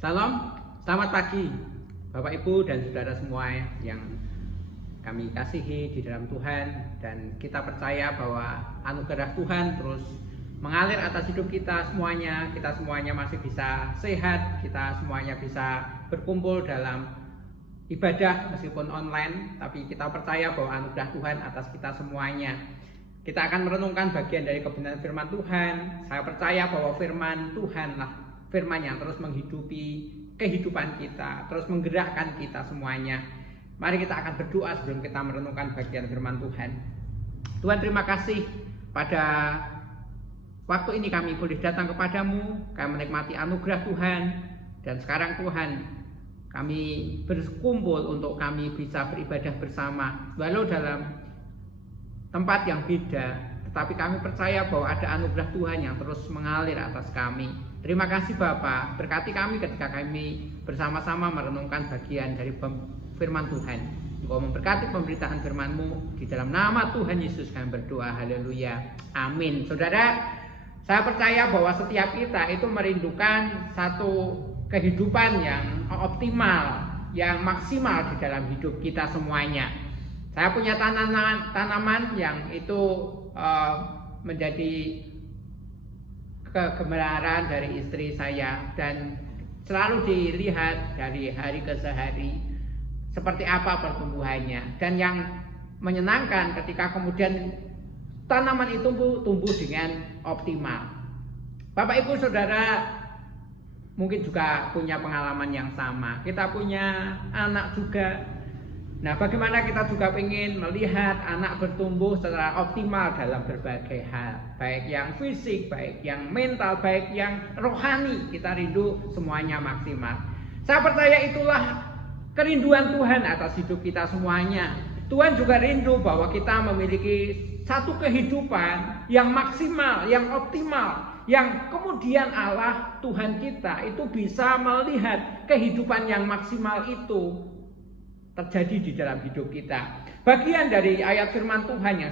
Salam, selamat pagi Bapak Ibu dan saudara semua yang kami kasihi di dalam Tuhan, dan kita percaya bahwa anugerah Tuhan terus mengalir atas hidup kita semuanya. Kita semuanya masih bisa sehat, kita semuanya bisa berkumpul dalam ibadah meskipun online, tapi kita percaya bahwa anugerah Tuhan atas kita semuanya. Kita akan merenungkan bagian dari kebenaran firman Tuhan. Saya percaya bahwa firman Tuhanlah firman yang terus menghidupi kehidupan kita, terus menggerakkan kita semuanya. Mari kita akan berdoa sebelum kita merenungkan bagian firman Tuhan. Tuhan, terima kasih pada waktu ini kami boleh datang kepadamu, kami menikmati anugerah Tuhan. Dan sekarang Tuhan, kami berkumpul untuk kami bisa beribadah bersama, walau dalam tempat yang beda, tetapi kami percaya bahwa ada anugerah Tuhan yang terus mengalir atas kami. Terima kasih Bapa, berkati kami ketika kami bersama-sama merenungkan bagian dari firman Tuhan. Engkau memberkati pemberitaan firman-Mu, di dalam nama Tuhan Yesus kami berdoa, haleluya, amin. Saudara, saya percaya bahwa setiap kita itu merindukan satu kehidupan yang optimal, yang maksimal di dalam hidup kita semuanya. Saya punya tanaman yang itu menjadi kegemaran dari istri saya, dan selalu dilihat dari hari ke hari seperti apa pertumbuhannya. Dan yang menyenangkan ketika kemudian tanaman itu tumbuh dengan optimal. Bapak Ibu Saudara mungkin juga punya pengalaman yang sama. Kita punya anak juga. Nah, bagaimana kita juga ingin melihat anak bertumbuh secara optimal dalam berbagai hal, baik yang fisik, baik yang mental, baik yang rohani. Kita rindu semuanya maksimal. Saya percaya itulah kerinduan Tuhan atas hidup kita semuanya. Tuhan juga rindu bahwa kita memiliki satu kehidupan yang maksimal, yang optimal, yang kemudian Allah Tuhan kita itu bisa melihat kehidupan yang maksimal itu terjadi di dalam hidup kita. Bagian dari ayat firman Tuhan yang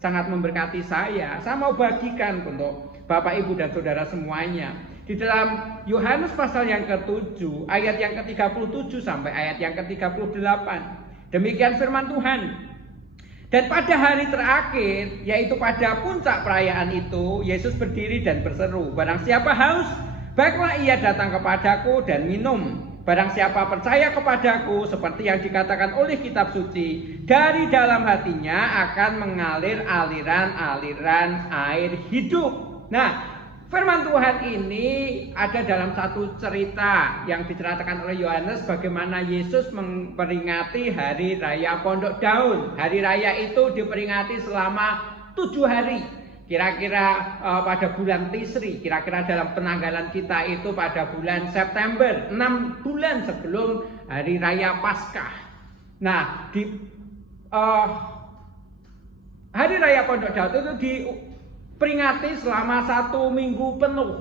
sangat memberkati saya mau bagikan untuk Bapak Ibu dan saudara semuanya. Di dalam Yohanes pasal yang ke-7 ayat yang ke-37 sampai ayat yang ke-38. Demikian firman Tuhan. Dan pada hari terakhir, yaitu pada puncak perayaan itu, Yesus berdiri dan berseru, "Barang siapa haus, baiklah ia datang kepadaku dan minum. Barang siapa percaya kepadaku, seperti yang dikatakan oleh kitab suci, dari dalam hatinya akan mengalir aliran-aliran air hidup." Nah, firman Tuhan ini ada dalam satu cerita yang diceritakan oleh Yohanes, bagaimana Yesus memperingati hari raya Pondok Daun. Hari raya itu diperingati selama 7 hari. Kira-kira pada bulan Tisri, kira-kira dalam penanggalan kita itu pada bulan September, 6 bulan sebelum hari raya Paskah. Nah, di hari raya Pondok Daun itu diperingati selama 1 minggu penuh.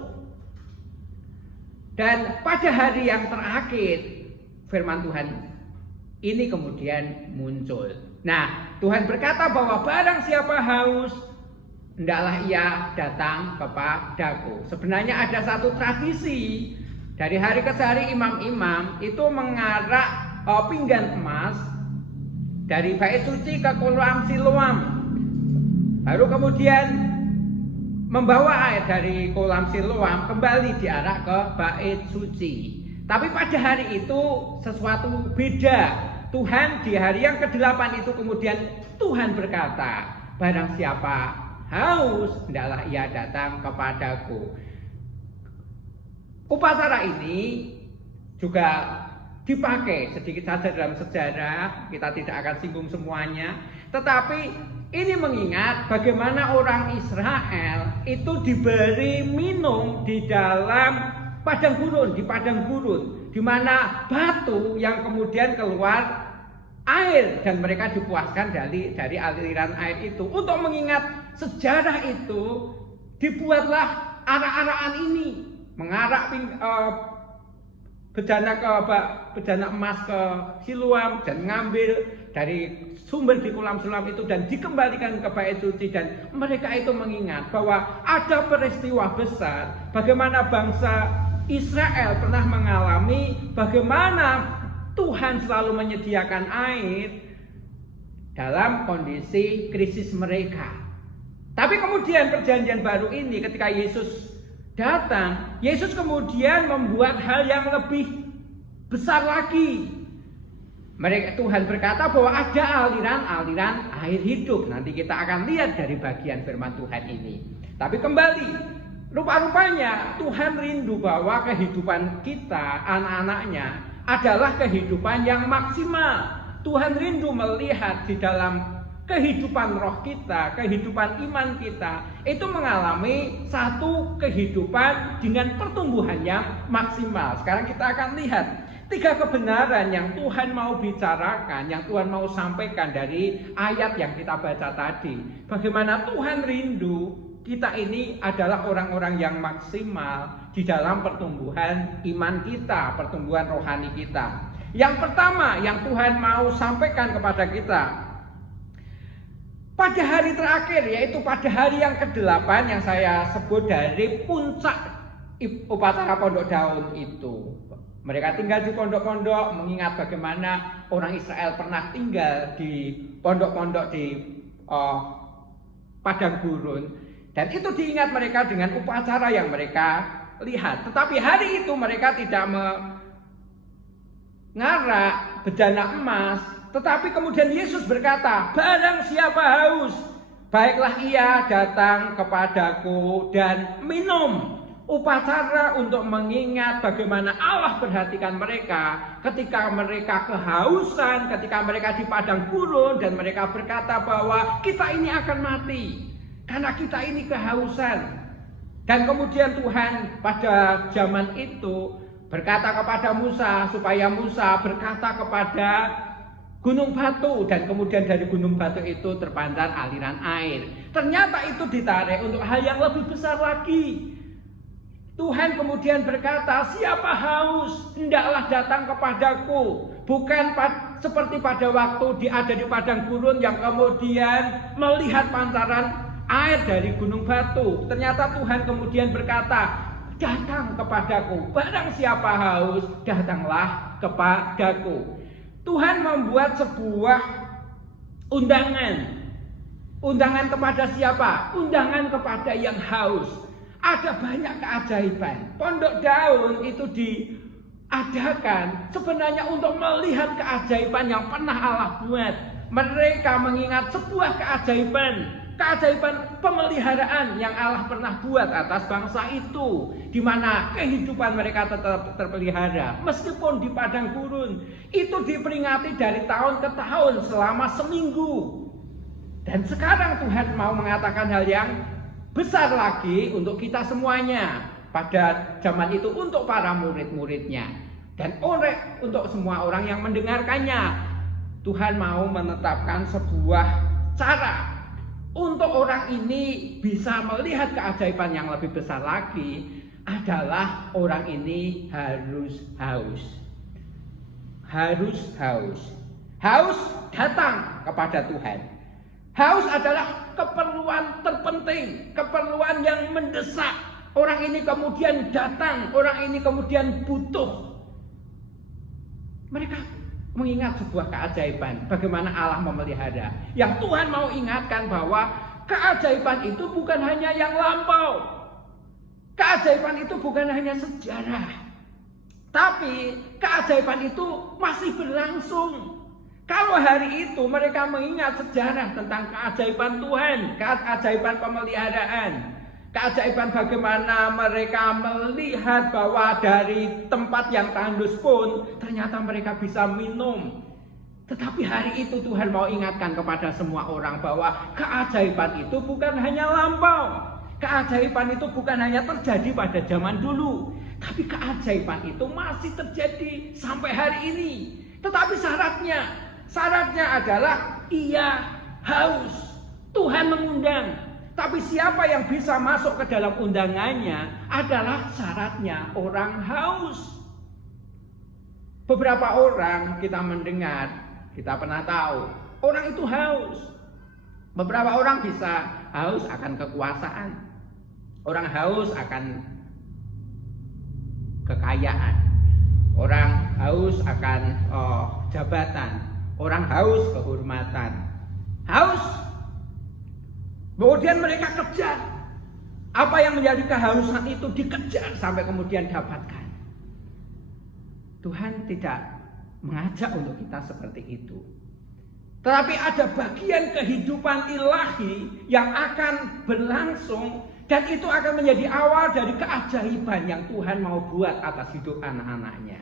Dan pada hari yang terakhir, firman Tuhan ini kemudian muncul. Nah, Tuhan berkata bahwa barang siapa haus, hendaklah ia datang kepadaku. Sebenarnya ada satu tradisi dari hari ke hari, imam-imam itu mengarak pinggan emas dari bait suci ke kolam Siloam, baru kemudian membawa air dari kolam Siloam kembali diarak ke bait suci. Tapi pada hari itu sesuatu beda. Tuhan di hari yang ke-8 itu kemudian Tuhan berkata, "Barang siapa haus, hendaklah ia datang kepadaku." Upacara ini juga dipakai sedikit saja dalam sejarah, kita tidak akan singgung semuanya, tetapi ini mengingat bagaimana orang Israel itu diberi minum di dalam padang gurun, di mana batu yang kemudian keluar air, dan mereka dipuaskan dari aliran air itu. Untuk mengingat sejarah itu, dibuatlah arak-arakan ini, mengarak bejana emas ke Siloam dan mengambil dari sumber di kolam Siloam itu dan dikembalikan ke bait suci. Dan mereka itu mengingat bahwa ada peristiwa besar bagaimana bangsa Israel pernah mengalami bagaimana Tuhan selalu menyediakan air dalam kondisi krisis mereka. Tapi kemudian perjanjian baru ini ketika Yesus datang, Yesus kemudian membuat hal yang lebih besar lagi. Tuhan berkata bahwa ada aliran-aliran air hidup. Nanti kita akan lihat dari bagian firman Tuhan ini. Tapi kembali, rupa-rupanya Tuhan rindu bahwa kehidupan kita, anak-anaknya, adalah kehidupan yang maksimal. Tuhan rindu melihat di dalam kehidupan roh kita, kehidupan iman kita, itu mengalami satu kehidupan dengan pertumbuhan yang maksimal. Sekarang kita akan lihat 3 kebenaran yang Tuhan mau bicarakan, yang Tuhan mau sampaikan dari ayat yang kita baca tadi. Bagaimana Tuhan rindu kita ini adalah orang-orang yang maksimal di dalam pertumbuhan iman kita, pertumbuhan rohani kita. Yang pertama yang Tuhan mau sampaikan kepada kita, pada hari terakhir, yaitu pada hari yang ke-8 yang saya sebut dari puncak upacara pondok daun itu. Mereka tinggal di pondok-pondok, mengingat bagaimana orang Israel pernah tinggal di pondok-pondok di padang gurun. Dan itu diingat mereka dengan upacara yang mereka lihat. Tetapi hari itu mereka tidak mengarak bejana emas. Tetapi kemudian Yesus berkata, barang siapa haus, baiklah ia datang kepadaku dan minum. Upacara untuk mengingat bagaimana Allah perhatikan mereka ketika mereka kehausan, ketika mereka di padang gurun, dan mereka berkata bahwa kita ini akan mati karena kita ini kehausan. Dan kemudian Tuhan pada zaman itu berkata kepada Musa supaya Musa berkata kepada gunung batu, dan kemudian dari gunung batu itu terpancar aliran air. Ternyata itu ditarik untuk hal yang lebih besar lagi. Tuhan kemudian berkata, siapa haus, hendaklah datang kepadaku. Bukan seperti pada waktu ada di padang gurun yang kemudian melihat pancaran air dari gunung batu. Ternyata Tuhan kemudian berkata, datang kepadaku. Barang siapa haus, datanglah kepadaku. Tuhan membuat sebuah undangan. Undangan kepada siapa? Undangan kepada yang haus. Ada banyak keajaiban. Pondok daun itu diadakan sebenarnya untuk melihat keajaiban yang pernah Allah buat. Mereka mengingat sebuah keajaiban pemeliharaan yang Allah pernah buat atas bangsa itu, di mana kehidupan mereka tetap terpelihara meskipun di padang gurun. Itu diperingati dari tahun ke tahun selama seminggu. Dan sekarang Tuhan mau mengatakan hal yang besar lagi untuk kita semuanya. Pada zaman itu untuk para murid-muridnya dan untuk semua orang yang mendengarkannya. Tuhan mau menetapkan sebuah cara untuk orang ini bisa melihat keajaiban yang lebih besar lagi. Adalah orang ini harus haus. Harus haus. Haus datang kepada Tuhan. Haus adalah keperluan terpenting, keperluan yang mendesak. Orang ini kemudian datang, orang ini kemudian butuh. Mereka mengingat sebuah keajaiban, bagaimana Allah memelihara. Yang Tuhan mau ingatkan bahwa keajaiban itu bukan hanya yang lampau. Keajaiban itu bukan hanya sejarah. Tapi keajaiban itu masih berlangsung. Kalau hari itu mereka mengingat sejarah tentang keajaiban Tuhan, keajaiban pemeliharaan, keajaiban bagaimana mereka melihat bahwa dari tempat yang tandus pun ternyata mereka bisa minum. Tetapi hari itu Tuhan mau ingatkan kepada semua orang bahwa keajaiban itu bukan hanya lampau. Keajaiban itu bukan hanya terjadi pada zaman dulu, tapi keajaiban itu masih terjadi sampai hari ini. Tetapi syaratnya adalah ia haus. Tuhan mengundang. Tapi siapa yang bisa masuk ke dalam undangannya adalah syaratnya orang haus. Beberapa orang kita mendengar, kita pernah tahu, orang itu haus. Beberapa orang bisa haus akan kekuasaan. Orang haus akan kekayaan, orang haus akan jabatan, orang haus kehormatan, haus. Kemudian mereka kejar apa yang menjadi kehausan itu, dikejar sampai kemudian dapatkan. Tuhan tidak mengajak untuk kita seperti itu. Tetapi ada bagian kehidupan ilahi yang akan berlangsung, dan itu akan menjadi awal dari keajaiban yang Tuhan mau buat atas hidup anak-anaknya.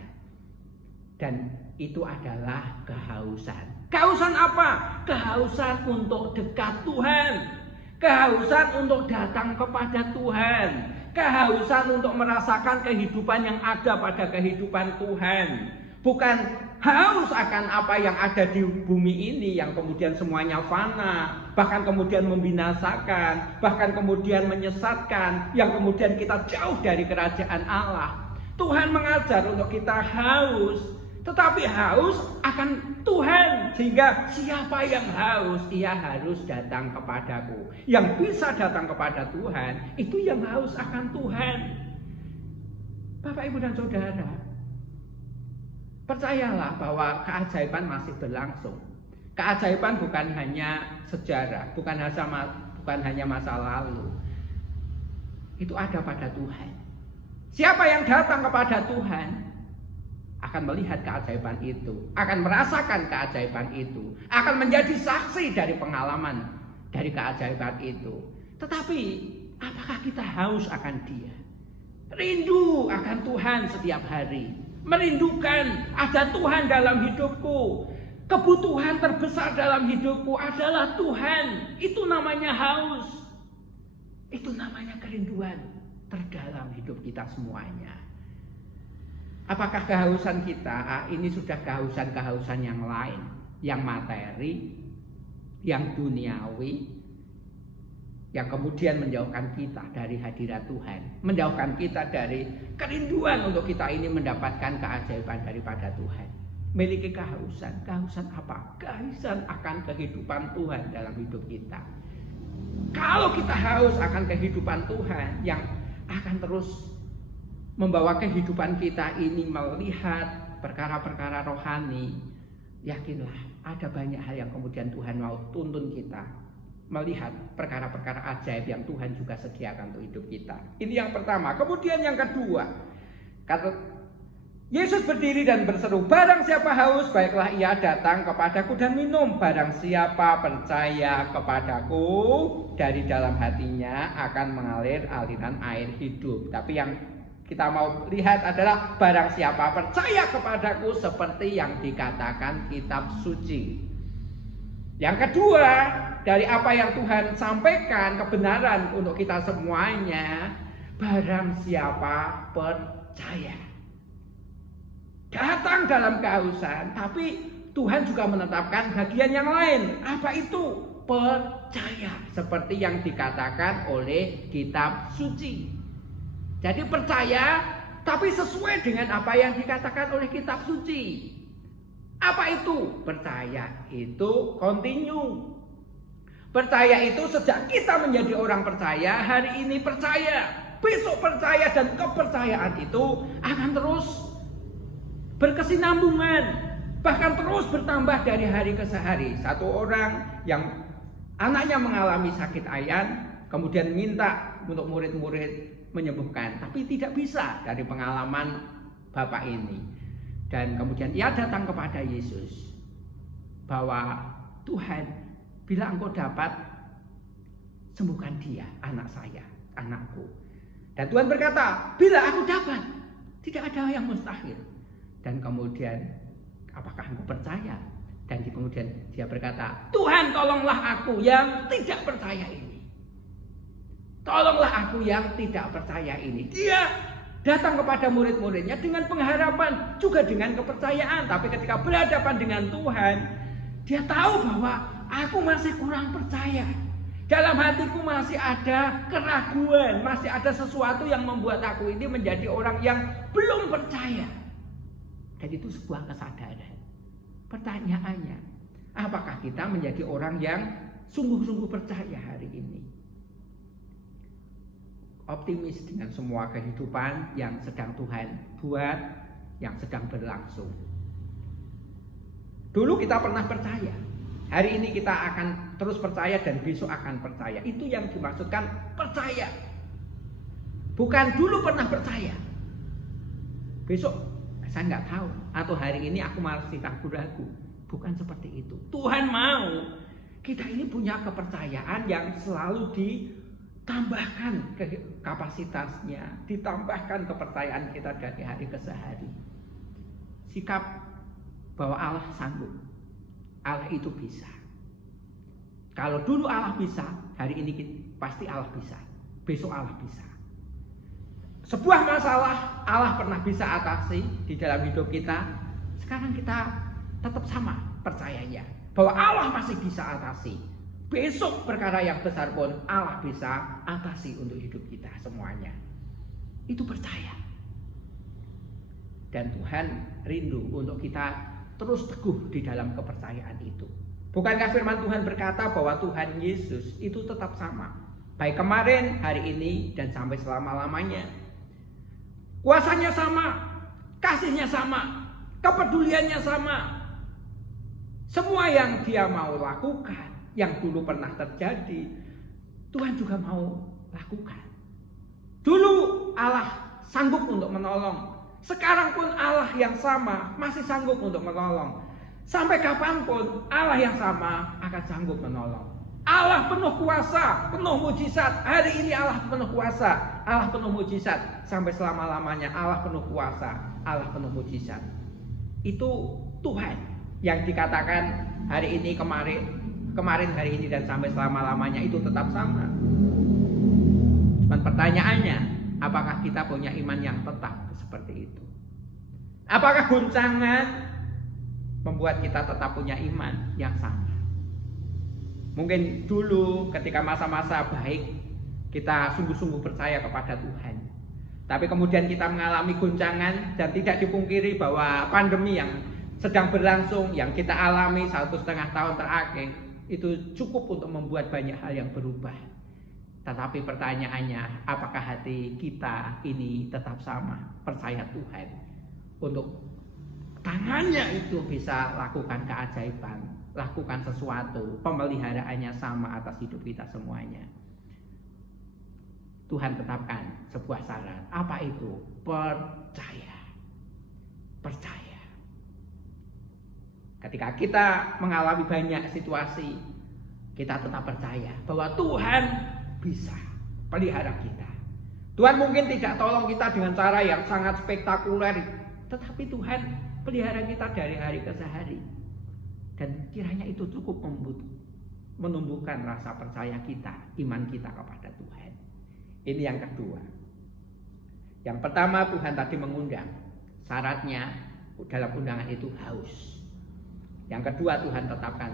Dan itu adalah kehausan. Kehausan apa? Kehausan untuk dekat Tuhan. Kehausan untuk datang kepada Tuhan. Kehausan untuk merasakan kehidupan yang ada pada kehidupan Tuhan. Bukan haus akan apa yang ada di bumi ini yang kemudian semuanya fana, bahkan kemudian membinasakan, bahkan kemudian menyesatkan, yang kemudian kita jauh dari kerajaan Allah. Tuhan mengajar untuk kita haus, tetapi haus akan Tuhan, sehingga siapa yang haus, ia harus datang kepadaku. Yang bisa datang kepada Tuhan itu yang haus akan Tuhan. Bapak, Ibu dan Saudara, percayalah bahwa keajaiban masih berlangsung. Keajaiban bukan hanya sejarah, bukan hanya masa lalu. Itu ada pada Tuhan. Siapa yang datang kepada Tuhan akan melihat keajaiban itu, akan merasakan keajaiban itu, akan menjadi saksi dari pengalaman dari keajaiban itu. Tetapi apakah kita haus akan Dia? Rindu akan Tuhan setiap hari, merindukan ada Tuhan dalam hidupku. Kebutuhan terbesar dalam hidupku adalah Tuhan. Itu namanya haus. Itu namanya kerinduan terdalam hidup kita semuanya. Apakah kehausan kita ini sudah kehausan yang lain, yang materi, yang duniawi, yang kemudian menjauhkan kita dari hadirat Tuhan, menjauhkan kita dari kerinduan untuk kita ini mendapatkan keajaiban daripada Tuhan. Miliki kehausan apa? Kehausan akan kehidupan Tuhan dalam hidup kita. Kalau kita haus akan kehidupan Tuhan yang akan terus membawa kehidupan kita ini melihat perkara-perkara rohani, yakinlah ada banyak hal yang kemudian Tuhan mau tuntun kita melihat perkara-perkara ajaib yang Tuhan juga sediakan untuk hidup kita. Ini yang pertama. Kemudian yang kedua, kata Yesus berdiri dan berseru, barang siapa haus, baiklah ia datang kepadaku dan minum. Barang siapa percaya kepadaku, dari dalam hatinya akan mengalir aliran air hidup. Tapi yang kita mau lihat adalah barang siapa percaya kepadaku, seperti yang dikatakan kitab suci. Yang kedua, dari apa yang Tuhan sampaikan, kebenaran untuk kita semuanya, barang siapa percaya. Datang dalam kehausan, tapi Tuhan juga menetapkan bagian yang lain. Apa itu? Percaya, seperti yang dikatakan oleh kitab suci. Jadi percaya, tapi sesuai dengan apa yang dikatakan oleh kitab suci. Apa itu? Percaya itu continue. Percaya itu sejak kita menjadi orang percaya, hari ini percaya, besok percaya, dan kepercayaan itu akan terus berkesinambungan, bahkan terus bertambah dari hari ke hari. Satu orang yang anaknya mengalami sakit ayan, kemudian minta untuk murid-murid menyembuhkan, tapi tidak bisa dari pengalaman bapak ini. Dan kemudian ia datang kepada Yesus, bahwa Tuhan, bila engkau dapat, sembuhkan dia, anak saya, anakku. Dan Tuhan berkata, bila aku dapat, tidak ada yang mustahil. Dan kemudian, apakah engkau percaya? Dan kemudian dia berkata, Tuhan, tolonglah aku yang tidak percaya ini. Tolonglah aku yang tidak percaya ini. Dia datang kepada murid-muridnya dengan pengharapan, juga dengan kepercayaan. Tapi ketika berhadapan dengan Tuhan, dia tahu bahwa aku masih kurang percaya. Dalam hatiku masih ada keraguan, masih ada sesuatu yang membuat aku ini menjadi orang yang belum percaya. Dan itu sebuah kesadaran. Pertanyaannya, apakah kita menjadi orang yang sungguh-sungguh percaya hari ini? optimis dengan semua kehidupan yang sedang Tuhan buat, yang sedang berlangsung. Dulu kita pernah percaya, hari ini kita akan terus percaya dan besok akan percaya. Itu yang dimaksudkan percaya. Bukan dulu pernah percaya, besok saya nggak tahu, atau hari ini aku masih ragu-ragu. Bukan seperti itu. Tuhan mau kita ini punya kepercayaan yang selalu ditambahkan kapasitasnya, ditambahkan kepercayaan kita dari hari ke hari. Sikap bahwa Allah sanggup, Allah itu bisa. Kalau dulu Allah bisa, hari ini pasti Allah bisa, besok Allah bisa. Sebuah masalah Allah pernah bisa atasi di dalam hidup kita, sekarang kita tetap sama percayanya bahwa Allah masih bisa atasi. Besok perkara yang besar pun Allah bisa atasi untuk hidup kita semuanya. Itu percaya. Dan Tuhan rindu untuk kita terus teguh di dalam kepercayaan itu. Bukankah firman Tuhan berkata bahwa Tuhan Yesus itu tetap sama, baik kemarin, hari ini, dan sampai selama-lamanya. Kuasanya sama, kasihnya sama, kepeduliannya sama. Semua yang dia mau lakukan, yang dulu pernah terjadi, Tuhan juga mau lakukan. Dulu Allah sanggup untuk menolong, sekarang pun Allah yang sama masih sanggup untuk menolong. Sampai kapanpun Allah yang sama akan sanggup menolong. Allah penuh kuasa, penuh mujizat. Hari ini Allah penuh kuasa, Allah penuh mujizat. Sampai selama-lamanya Allah penuh kuasa, Allah penuh mujizat. Itu Tuhan yang dikatakan hari ini, kemarin, hari ini, dan sampai selama-lamanya itu tetap sama. Cuman pertanyaannya, apakah kita punya iman yang tetap seperti itu? Apakah guncangan membuat kita tetap punya iman yang sama? Mungkin dulu ketika masa-masa baik kita sungguh-sungguh percaya kepada Tuhan. Tapi kemudian kita mengalami guncangan, dan tidak dipungkiri bahwa pandemi yang sedang berlangsung, yang kita alami 1,5 tahun terakhir, itu cukup untuk membuat banyak hal yang berubah. Tetapi pertanyaannya, apakah hati kita ini tetap sama, percaya Tuhan untuk tangannya itu bisa lakukan keajaiban, lakukan sesuatu, pemeliharaannya sama atas hidup kita semuanya. Tuhan tetapkan sebuah syarat. Apa itu? Percaya. Percaya. Ketika kita mengalami banyak situasi, kita tetap percaya bahwa Tuhan bisa pelihara kita. Tuhan mungkin tidak tolong kita dengan cara yang sangat spektakuler, tetapi Tuhan pelihara kita dari hari ke hari. Dan kiranya itu cukup menumbuhkan rasa percaya kita, iman kita kepada Tuhan. Ini yang kedua. Yang pertama, Tuhan tadi mengundang. Syaratnya dalam undangan itu haus. Yang kedua, Tuhan tetapkan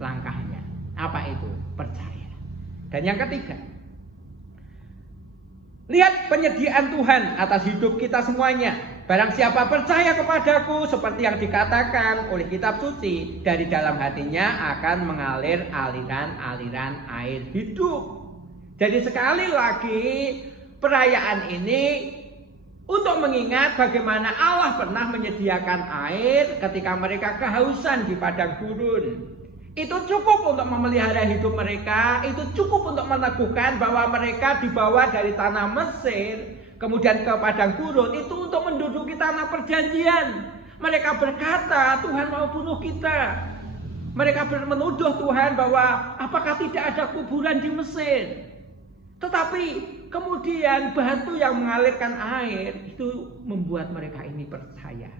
langkahnya. Apa itu? Percaya. Dan yang ketiga, lihat penyediaan Tuhan atas hidup kita semuanya. Barang siapa percaya kepadaku, seperti yang dikatakan oleh kitab suci, dari dalam hatinya akan mengalir aliran-aliran air hidup. Jadi sekali lagi, perayaan ini untuk mengingat bagaimana Allah pernah menyediakan air ketika mereka kehausan di padang gurun. Itu cukup untuk memelihara hidup mereka, itu cukup untuk meneguhkan bahwa mereka dibawa dari tanah Mesir kemudian ke padang gurun, itu untuk menduduki tanah perjanjian. Mereka berkata, Tuhan mau bunuh kita. Mereka menuduh Tuhan bahwa apakah tidak ada kuburan di Mesir. Tetapi kemudian batu yang mengalirkan air itu membuat mereka ini percaya.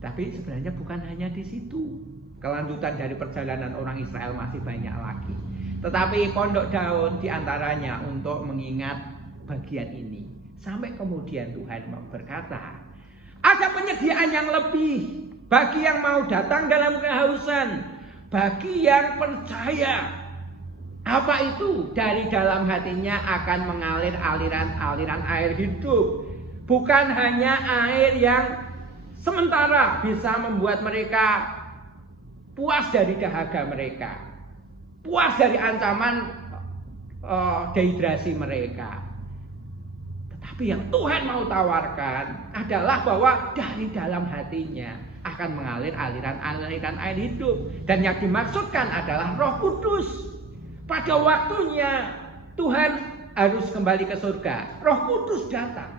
Tapi sebenarnya bukan hanya di situ. Kelanjutan dari perjalanan orang Israel masih banyak lagi. Tetapi Pondok Daun diantaranya untuk mengingat bagian ini. Sampai kemudian Tuhan berkata, ada penyediaan yang lebih bagi yang mau datang dalam kehausan, bagi yang percaya. Apa itu? Dari dalam hatinya akan mengalir aliran-aliran air hidup. Bukan hanya air yang sementara bisa membuat mereka puas dari dahaga mereka, puas dari ancaman dehidrasi mereka. Tetapi yang Tuhan mau tawarkan adalah bahwa dari dalam hatinya akan mengalir aliran-aliran air hidup. Dan yang dimaksudkan adalah Roh Kudus. Pada waktunya Tuhan harus kembali ke surga. Roh Kudus datang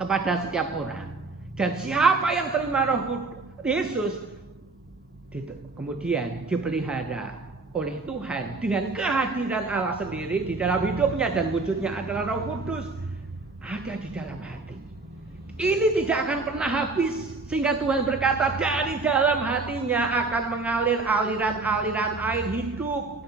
kepada setiap orang. Dan siapa yang terima Roh Kudus Yesus kemudian dipelihara oleh Tuhan dengan kehadiran Allah sendiri di dalam hidupnya, dan wujudnya adalah Roh Kudus ada di dalam hati. Ini tidak akan pernah habis, sehingga Tuhan berkata dari dalam hatinya akan mengalir aliran-aliran air hidup.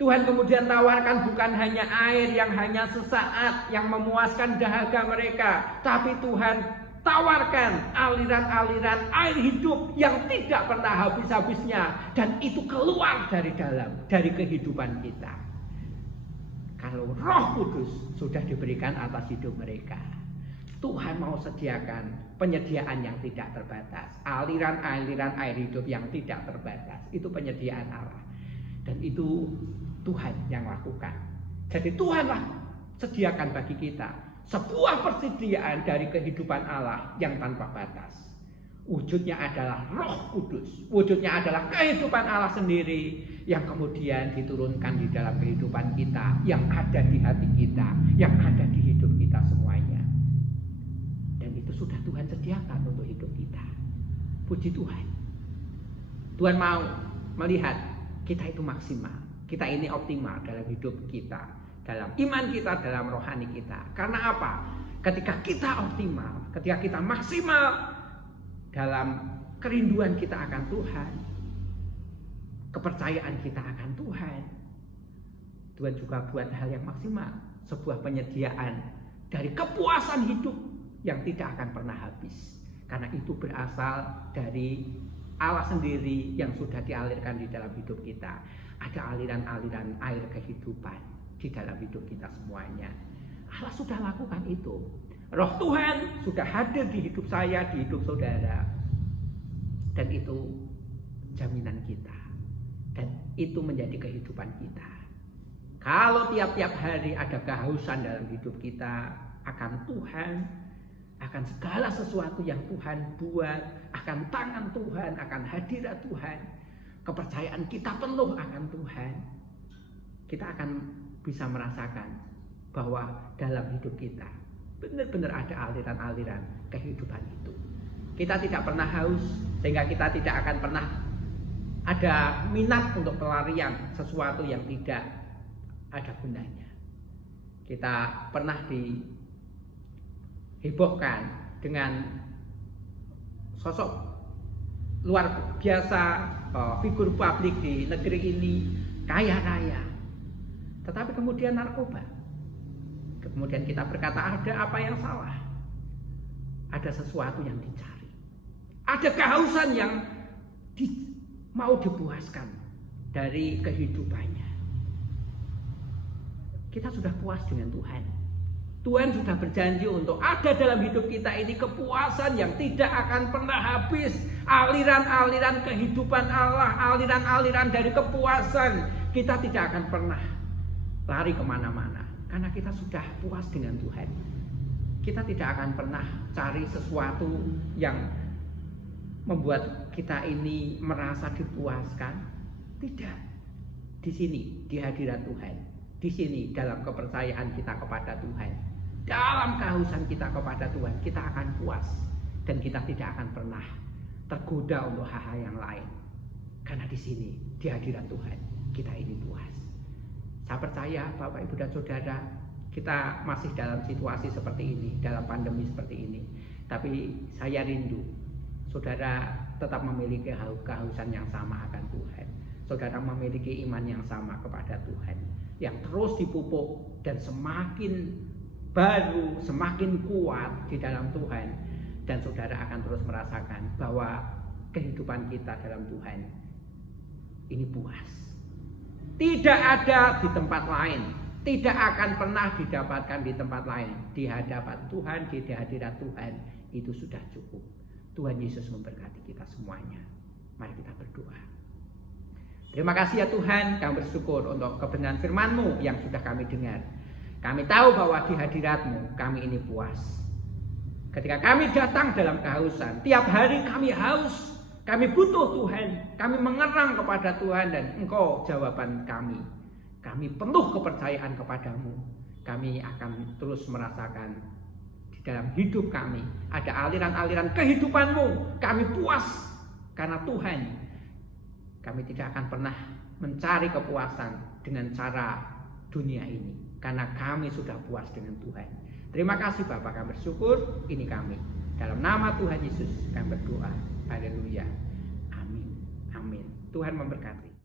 Tuhan kemudian tawarkan bukan hanya air yang hanya sesaat yang memuaskan dahaga mereka, tapi Tuhan tawarkan aliran-aliran air hidup yang tidak pernah habis-habisnya, dan itu keluar dari kehidupan kita. Kalau Roh Kudus sudah diberikan atas hidup mereka, Tuhan mau sediakan penyediaan yang tidak terbatas, aliran-aliran air hidup yang tidak terbatas. Itu penyediaan Allah, dan itu Tuhan yang lakukan. Jadi Tuhanlah sediakan bagi kita sebuah persediaan dari kehidupan Allah yang tanpa batas. Wujudnya adalah Roh Kudus. Wujudnya adalah kehidupan Allah sendiri yang kemudian diturunkan di dalam kehidupan kita, yang ada di hati kita, yang ada di hidup kita semuanya. Dan itu sudah Tuhan sediakan untuk hidup kita. Puji Tuhan. Tuhan mau melihat kita itu maksimal, kita ini optimal dalam hidup kita, dalam iman kita, dalam rohani kita. Karena apa? Ketika kita optimal, ketika kita maksimal dalam kerinduan kita akan Tuhan, kepercayaan kita akan Tuhan, Tuhan juga buat hal yang maksimal, sebuah penyediaan dari kepuasan hidup yang tidak akan pernah habis. Karena itu berasal dari Allah sendiri yang sudah dialirkan di dalam hidup kita. Ada aliran-aliran air kehidupan di dalam hidup kita semuanya. Allah sudah lakukan itu. Roh Tuhan sudah hadir di hidup saya, di hidup saudara. Dan itu jaminan kita. Dan itu menjadi kehidupan kita. Kalau tiap-tiap hari ada kehausan dalam hidup kita akan Tuhan, akan segala sesuatu yang Tuhan buat, akan tangan Tuhan, akan hadirat Tuhan, kepercayaan kita penuh akan Tuhan, kita akan bisa merasakan bahwa dalam hidup kita benar-benar ada aliran-aliran kehidupan itu. Kita tidak pernah haus, sehingga kita tidak akan pernah ada minat untuk pelarian sesuatu yang tidak ada gunanya. Kita pernah dihebohkan dengan sosok luar biasa, figur publik di negeri ini, kaya raya, tetapi kemudian narkoba. Kemudian kita berkata, ada apa yang salah? Ada sesuatu yang dicari, ada kehausan yang mau dipuaskan dari kehidupannya. Kita sudah puas dengan Tuhan. Tuhan sudah berjanji untuk ada dalam hidup kita ini kepuasan yang tidak akan pernah habis. Aliran-aliran kehidupan Allah, aliran-aliran dari kepuasan. Kita tidak akan pernah lari kemana-mana, karena kita sudah puas dengan Tuhan. Kita tidak akan pernah cari sesuatu yang membuat kita ini merasa dipuaskan. Tidak. Di sini, di hadirat Tuhan. Di sini, dalam kepercayaan kita kepada Tuhan, dalam kehausan kita kepada Tuhan, kita akan puas. Dan kita tidak akan pernah tergoda untuk hal-hal yang lain. Karena di sini, di hadirat Tuhan, kita ini puas. Saya percaya Bapak, Ibu, dan Saudara, kita masih dalam situasi seperti ini, dalam pandemi seperti ini. Tapi saya rindu saudara tetap memiliki kehausan yang sama akan Tuhan. Saudara memiliki iman yang sama kepada Tuhan, yang terus dipupuk dan semakin baru, semakin kuat di dalam Tuhan. Dan saudara akan terus merasakan bahwa kehidupan kita dalam Tuhan ini puas. Tidak ada di tempat lain, tidak akan pernah didapatkan di tempat lain. Di hadapan Tuhan, di hadirat Tuhan, itu sudah cukup. Tuhan Yesus memberkati kita semuanya. Mari kita berdoa. Terima kasih ya Tuhan, kami bersyukur untuk kebenaran firman-Mu yang sudah kami dengar. Kami tahu bahwa di hadirat-Mu kami ini puas. Ketika kami datang dalam kehausan, tiap hari kami haus, kami butuh Tuhan, kami mengerang kepada Tuhan dan Engkau jawaban kami. Kami penuh kepercayaan kepadamu. Kami akan terus merasakan di dalam hidup kami ada aliran-aliran kehidupan-Mu. Kami puas karena Tuhan. Kami tidak akan pernah mencari kepuasan dengan cara dunia ini. Karena kami sudah puas dengan Tuhan. Terima kasih Bapak, kami bersyukur. Ini kami. Dalam nama Tuhan Yesus kami berdoa. Haleluya. Amin. Amin. Tuhan memberkati.